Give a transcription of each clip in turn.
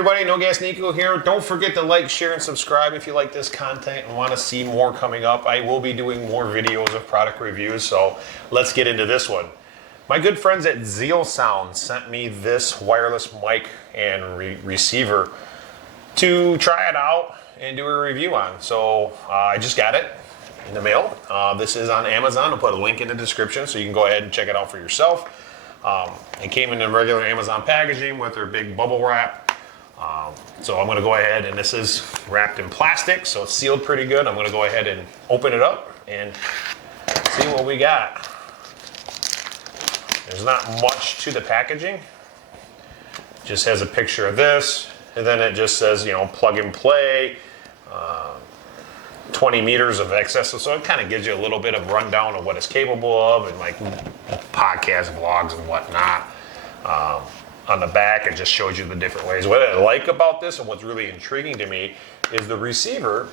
everybody, No Gas Nico here. Don't forget to like, share, and subscribe if you like this content and want to see more coming up. I will be doing more videos of product reviews, so let's get into this one. My good friends at ZealSound sent me this wireless mic and receiver to try it out and do a review on. So I just got it in the mail. This is on Amazon. I'll put a link in the description so you can go ahead and check it out for yourself. It came in regular Amazon packaging with their big bubble wrap. So I'm going to go ahead, and this is wrapped in plastic, so it's sealed pretty good. I'm going to go ahead and open it up and see what we got. There's not much to the packaging. It just has a picture of this, and then it just says, you know, plug and play, 20 meters of access. So it kind of gives you a little bit of rundown of what it's capable of, and like podcast vlogs and whatnot. On the back, it just shows you the different ways. What I like about this and what's really intriguing to me is the receiver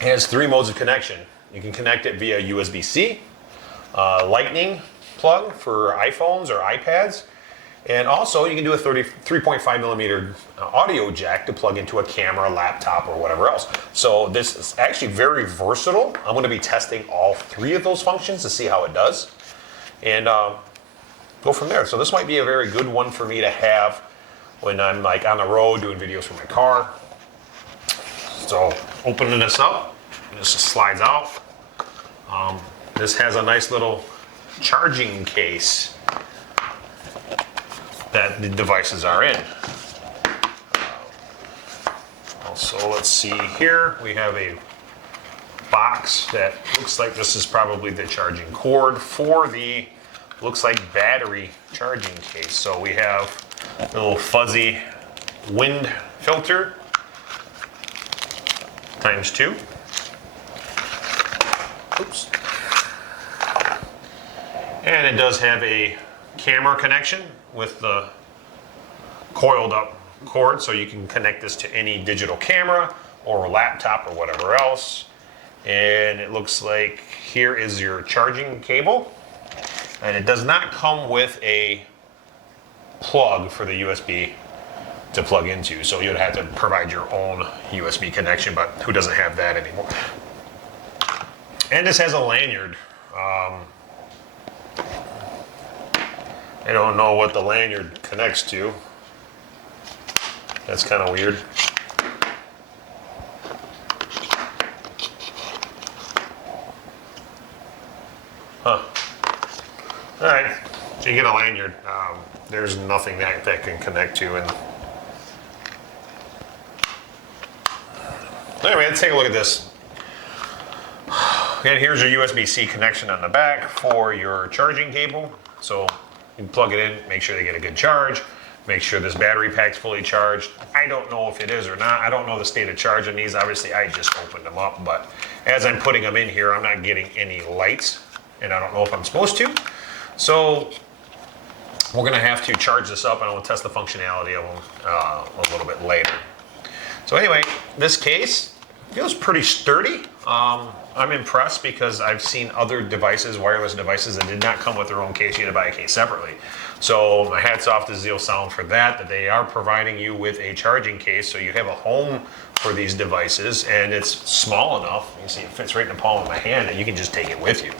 has 3 modes of connection. You can connect it via USB-C, lightning plug for iPhones or iPads, and also you can do a 3.5 millimeter audio jack to plug into a camera, laptop, or whatever else. So this is actually very versatile. I'm going to be testing all 3 of those functions to see how it does, and go from there. So this might be a very good one for me to have when I'm like on the road doing videos from my car. So opening this up, this slides out. This has a nice little charging case that the devices are in. Also, let's see here, we have a box that looks like this is probably the charging cord for the looks like battery charging case. So we have a little fuzzy wind filter ×2. Oops. And it does have a camera connection with the coiled up cord, so you can connect this to any digital camera or a laptop or whatever else. And it looks like here is your charging cable. And it does not come with a plug for the USB to plug into, so you'd have to provide your own USB connection, but who doesn't have that anymore? And this has a lanyard. I don't know what the lanyard connects to. That's kind of weird. Huh. Alright, so you get a lanyard. There's nothing that can connect to. And anyway, let's take a look at this. And here's your USB-C connection on the back for your charging cable. So you can plug it in, make sure they get a good charge, make sure this battery pack's fully charged. I don't know if it is or not. I don't know the state of charge on these. Obviously, I just opened them up, but as I'm putting them in here, I'm not getting any lights, and I don't know if I'm supposed to. So we're going to have to charge this up, and I'll test the functionality of them a little bit later. So anyway, this case feels pretty sturdy. I'm impressed because I've seen other devices, wireless devices, that did not come with their own case. You had to buy a case separately. So my hat's off to ZealSound for that they are providing you with a charging case, so you have a home for these devices, and it's small enough. You can see it fits right in the palm of my hand, and you can just take it with you.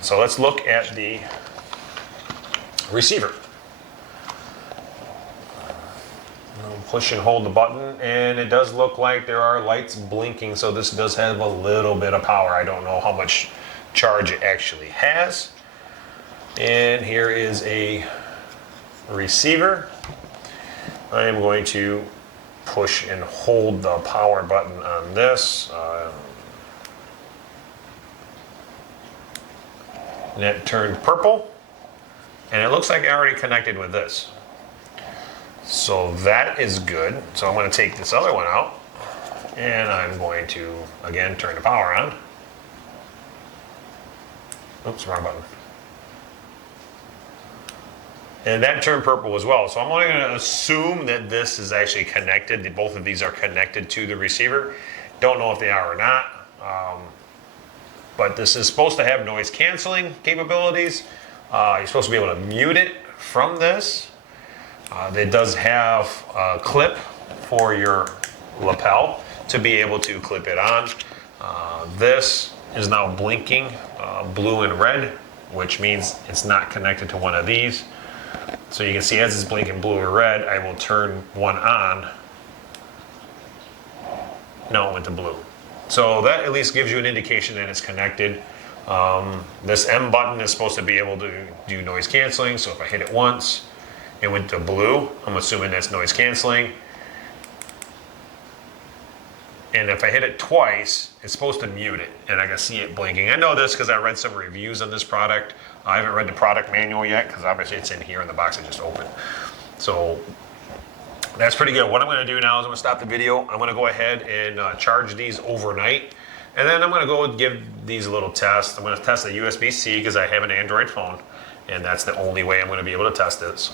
So let's look at the receiver. I'll push and hold the button, and it does look like there are lights blinking, so this does have a little bit of power. I don't know how much charge it actually has. And here is a receiver. I am going to push and hold the power button on this. And it turned purple, and it looks like I already connected with this. So that is good. So I'm going to take this other one out, and I'm going to, again, turn the power on. Oops, wrong button. And that turned purple as well. So I'm only going to assume that this is actually connected. Both of these are connected to the receiver. Don't know if they are or not. But this is supposed to have noise canceling capabilities. You're supposed to be able to mute it from this. It does have a clip for your lapel to be able to clip it on. This is now blinking blue and red, which means it's not connected to one of these. So you can see as it's blinking blue or red, I will turn one on. No, it went to blue. So that at least gives you an indication that it's connected. This M button is supposed to be able to do noise canceling. So if I hit it once, it went to blue. I'm assuming that's noise canceling. And if I hit it twice, it's supposed to mute it, and I can see it blinking. I know this because I read some reviews on this product. I haven't read the product manual yet because obviously it's in here in the box I just opened. So that's pretty good. What I'm going to do now is I'm going to stop the video. I'm going to go ahead and charge these overnight, and then I'm going to go give these a little test. I'm going to test the USB-C because I have an Android phone, and that's the only way I'm going to be able to test this.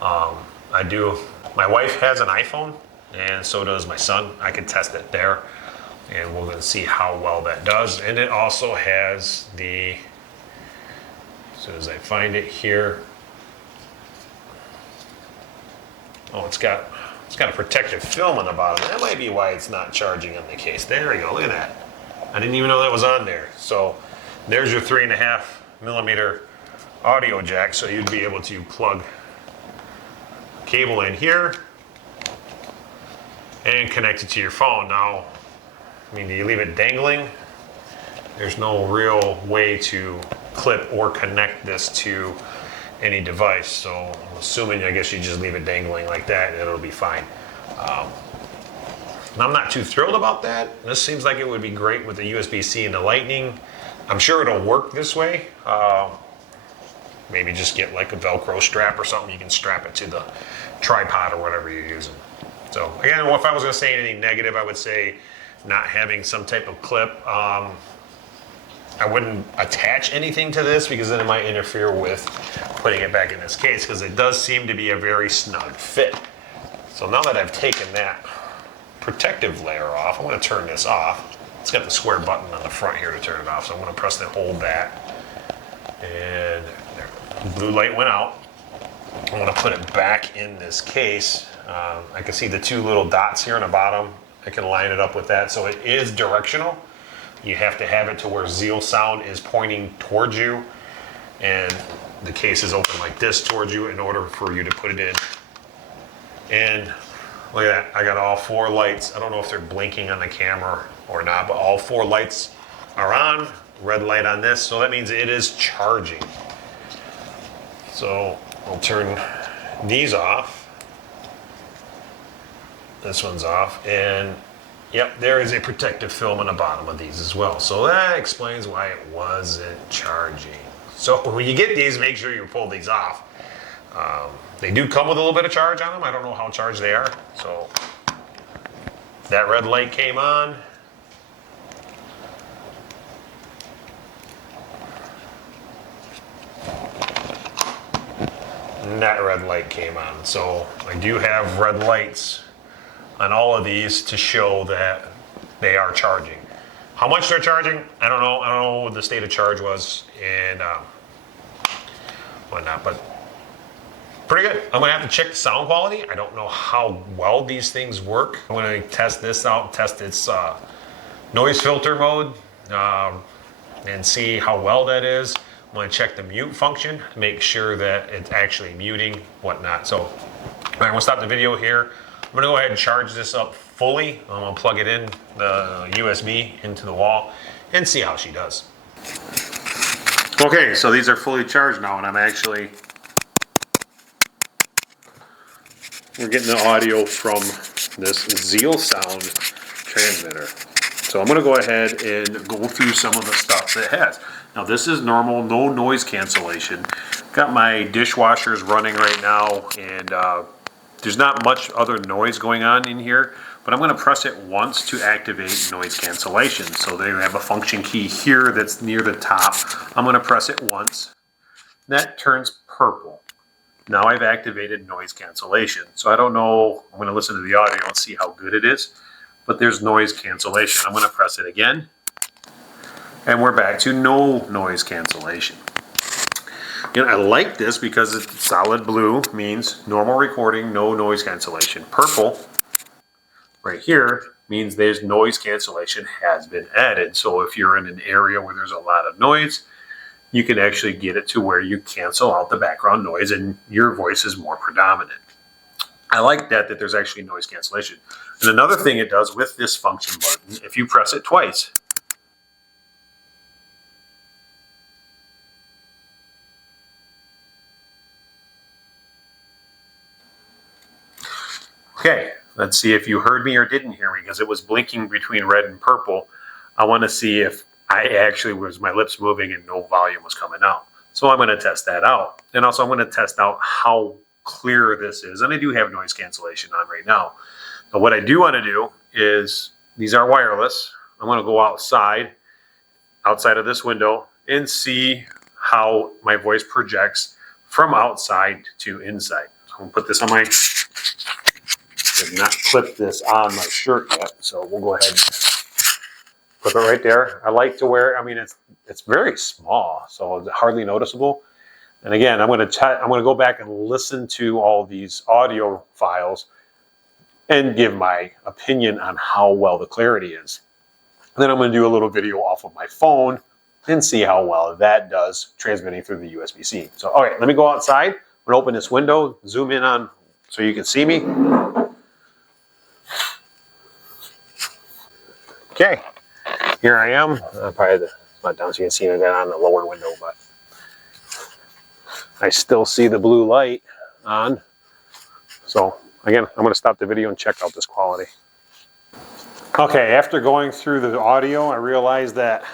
My wife has an iPhone, and so does my son. I can test it there, and we're going to see how well that does. And it also has the, as soon as I find it here, oh, it's got a protective film on the bottom. That might be why it's not charging on the case. There we go, look at that. I didn't even know that was on there. So there's your 3.5mm audio jack, so you'd be able to plug cable in here and connect it to your phone. Now, I mean, do you leave it dangling? There's no real way to clip or connect this to any device, so I'm assuming, I guess you just leave it dangling like that and it'll be fine. I'm not too thrilled about that. This seems like it would be great with the USB-C and the Lightning. I'm sure it'll work this way. Maybe just get like a Velcro strap or something. You can strap it to the tripod or whatever you're using. So again, if I was going to say anything negative, I would say not having some type of clip. I wouldn't attach anything to this because then it might interfere with putting it back in this case, because it does seem to be a very snug fit. So now that I've taken that protective layer off, I'm going to turn this off. It's got the square button on the front here to turn it off, so I'm going to press and hold that. And there, blue light went out. I'm going to put it back in this case. I can see the two little dots here on the bottom. I can line it up with that, so it is directional. You have to have it to where ZealSound is pointing towards you, and the case is open like this towards you in order for you to put it in. And look at that, I got all four lights. I don't know if they're blinking on the camera or not, but all four lights are on. Red light on this, so that means it is charging. So I'll turn these off. This one's off, and yep, there is a protective film on the bottom of these as well. So that explains why it wasn't charging. So when you get these, make sure you pull these off. They do come with a little bit of charge on them. I don't know how charged they are. So that red light came on. And that red light came on. So I do have red lights on all of these to show that they are charging. How much they're charging, I don't know. I don't know what the state of charge was and whatnot, but pretty good. I'm gonna have to check the sound quality. I don't know how well these things work. I'm gonna test this out, test its noise filter mode, and see how well that is. I'm gonna check the mute function, make sure that it's actually muting, whatnot. So I'm gonna stop the video here. I'm gonna go ahead and charge this up fully. I'm gonna plug it in, the USB into the wall, and see how she does. Okay, so these are fully charged now, and we're getting the audio from this ZealSound transmitter. So I'm gonna go ahead and go through some of the stuff that it has. Now this is normal, no noise cancellation. Got my dishwashers running right now, and there's not much other noise going on in here, but I'm going to press it once to activate noise cancellation. So they have a function key here that's near the top. I'm going to press it once. That turns purple. Now I've activated noise cancellation. So I don't know, I'm going to listen to the audio and see how good it is, but there's noise cancellation. I'm going to press it again, and we're back to no noise cancellation. And I like this because it's solid blue, means normal recording, no noise cancellation. Purple, right here, means there's noise cancellation has been added. So if you're in an area where there's a lot of noise, you can actually get it to where you cancel out the background noise and your voice is more predominant. I like that there's actually noise cancellation. And another thing it does with this function button, if you press it twice, okay, let's see if you heard me or didn't hear me because it was blinking between red and purple. I want to see if I actually was my lips moving and no volume was coming out. So I'm going to test that out. And also I'm going to test out how clear this is. And I do have noise cancellation on right now. So what I do want to do is, these are wireless. I'm going to go outside of this window and see how my voice projects from outside to inside. So I'm going to put this on my, I have not clipped this on my shirt yet. So we'll go ahead and clip it right there. I like to wear, I mean, it's very small, so it's hardly noticeable. And again, I'm going to go back and listen to all these audio files and give my opinion on how well the clarity is. And then I'm going to do a little video off of my phone and see how well that does transmitting through the USB-C. So, all right, let me go outside. I'm going to open this window, zoom in on so you can see me. Okay, here I am. Probably not down so you can see it on the lower window, but I still see the blue light on. So again, I'm going to stop the video and check out this quality. Okay, after going through the audio, I realized that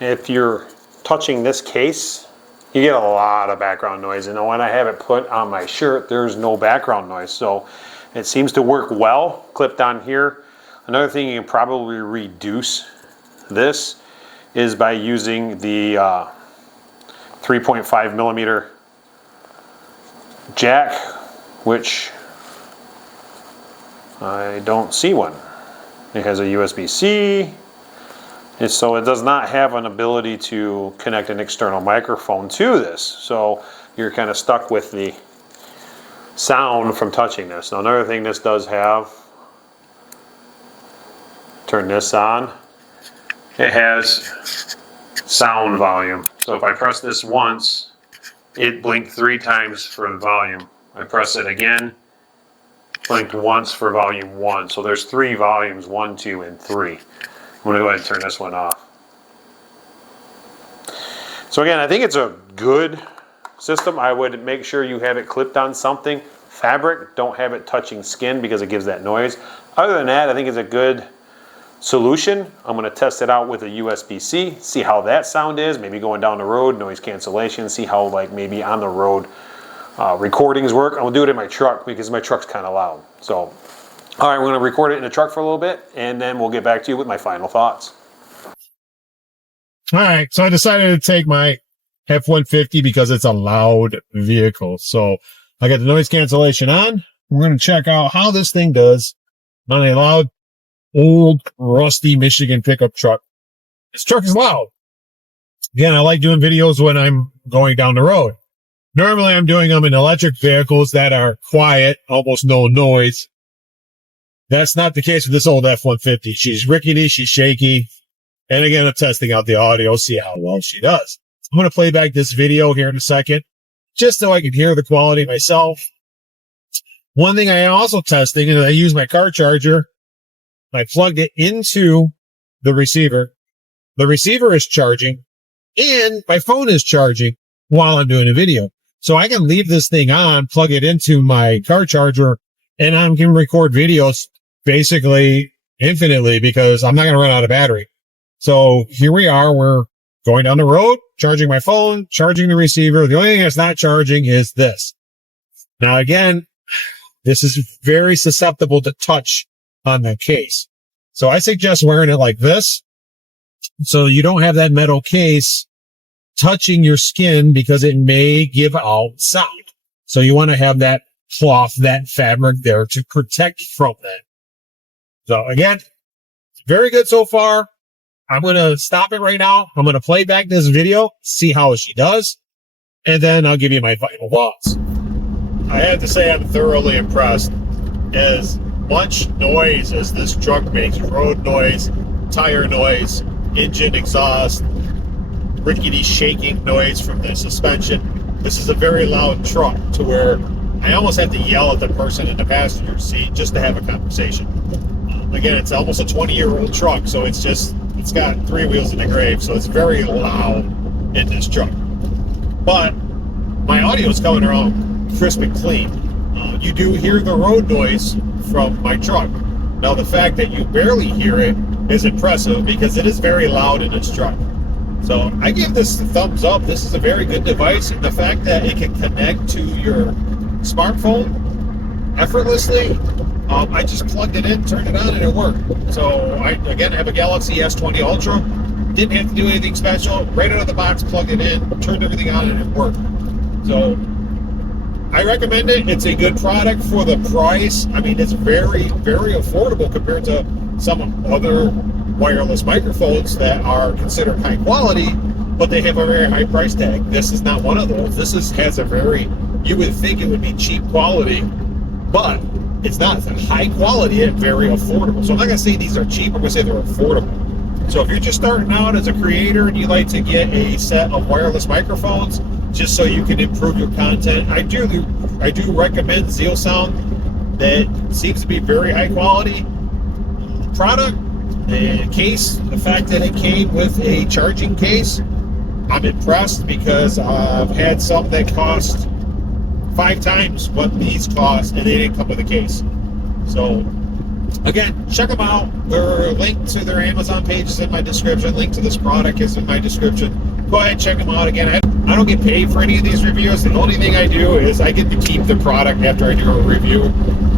if you're touching this case, you get a lot of background noise. And when I have it put on my shirt, there's no background noise. So it seems to work well, clipped on here. Another thing you can probably reduce this is by using the 3.5 millimeter jack, which I don't see one. It has a USB-C, and so it does not have an ability to connect an external microphone to this. So you're kind of stuck with the sound from touching this. Now another thing this does have, turn this on, it has sound volume. So if I press this once, it blinked 3 times for the volume. I press it again, blinked once for volume 1. So there's 3 volumes, 1, 2, and 3. I'm going to go ahead and turn this one off. So again, I think it's a good system. I would make sure you have it clipped on something. Fabric, don't have it touching skin because it gives that noise. Other than that, I think it's a good solution. I'm going to test it out with a USB-C, see how that sound is, maybe going down the road, noise cancellation, see how like maybe on the road recordings work. I'm going to do it in my truck because my truck's kind of loud. So, all right, we're going to record it in the truck for a little bit and then we'll get back to you with my final thoughts. All right, so I decided to take my F-150 because it's a loud vehicle. So I got the noise cancellation on. We're going to check out how this thing does on a loud, old, rusty Michigan pickup truck. This truck is loud. Again, I like doing videos when I'm going down the road. Normally, I'm doing them in electric vehicles that are quiet, almost no noise. That's not the case with this old F-150. She's rickety, she's shaky. And again, I'm testing out the audio, see how well she does. I'm going to play back this video here in a second, just so I can hear the quality myself. One thing I am also testing is I use my car charger. I plugged it into the receiver. The receiver is charging, and my phone is charging while I'm doing a video. So I can leave this thing on, plug it into my car charger, and I can record videos basically infinitely because I'm not going to run out of battery. So here we are. We're going down the road, charging my phone, charging the receiver. The only thing that's not charging is this. Now, again, this is very susceptible to touch on the case. So I suggest wearing it like this so you don't have that metal case touching your skin because it may give out sound. So you want to have that cloth, that fabric there to protect from that. So again, very good so far. I'm going to stop it right now. I'm going to play back this video, see how she does. and then I'll give you my final thoughts. I have to say I'm thoroughly impressed. As much noise as this truck makes, road noise, tire noise, engine exhaust, rickety shaking noise from the suspension, this is a very loud truck to where I almost have to yell at the person in the passenger seat just to have a conversation. Again, it's almost a 20-year-old truck, so it's got 3 wheels in the grave, so it's very loud in this truck. But my audio is coming around crisp and clean. You do hear the road noise from my truck. Now, the fact that you barely hear it is impressive because it is very loud in this truck. So I give this a thumbs up. This is a very good device, and the fact that it can connect to your smartphone effortlessly, I just plugged it in, turned it on, and it worked. So I, again, have a Galaxy S20 Ultra. Didn't have to do anything special. Right out of the box, plugged it in, turned everything on, and it worked. So I recommend it. It's a good product for the price. I mean, it's very, very affordable compared to some other wireless microphones that are considered high quality, but they have a very high price tag. This is not one of those. This has a very, you would think it would be cheap quality, but it's not. It's high quality and very affordable. So I'm not going to say these are cheap. I'm going to say they're affordable. So if you're just starting out as a creator and you like to get a set of wireless microphones just so you can improve your content, I do recommend ZealSound. That seems to be very high quality product. The case, the fact that it came with a charging case, I'm impressed because I've had some that cost 5 times what these cost and they didn't come with a case. So again, check them out. Their link to their Amazon page is in my description. Link to this product is in my description. Go ahead and check them out. Again, I don't get paid for any of these reviews. The only thing I do is I get to keep the product after I do a review.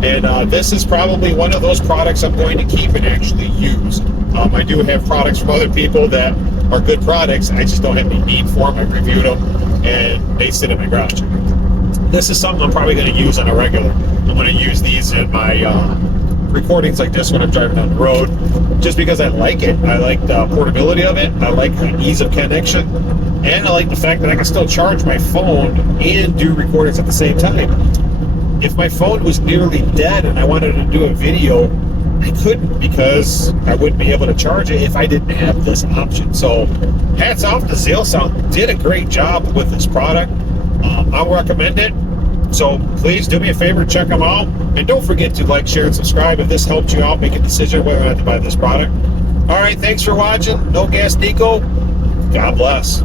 And this is probably one of those products I'm going to keep and actually use. I do have products from other people that are good products. I just don't have any need for them. I reviewed them and they sit in my garage. This is something I'm probably going to use on a regular. I'm going to use these in my recordings like this when I'm driving down the road, just because I like it. I like the portability of it. I like the ease of connection, and I like the fact that I can still charge my phone and do recordings at the same time. If my phone was nearly dead and I wanted to do a video, I couldn't because I wouldn't be able to charge it if I didn't have this option. So hats off to ZealSound. Did a great job with this product. I'll recommend it. So please do me a favor, check them out. And don't forget to like, share, and subscribe if this helped you out make a decision whether or not to buy this product. All right, thanks for watching. No Gas Nico. God bless.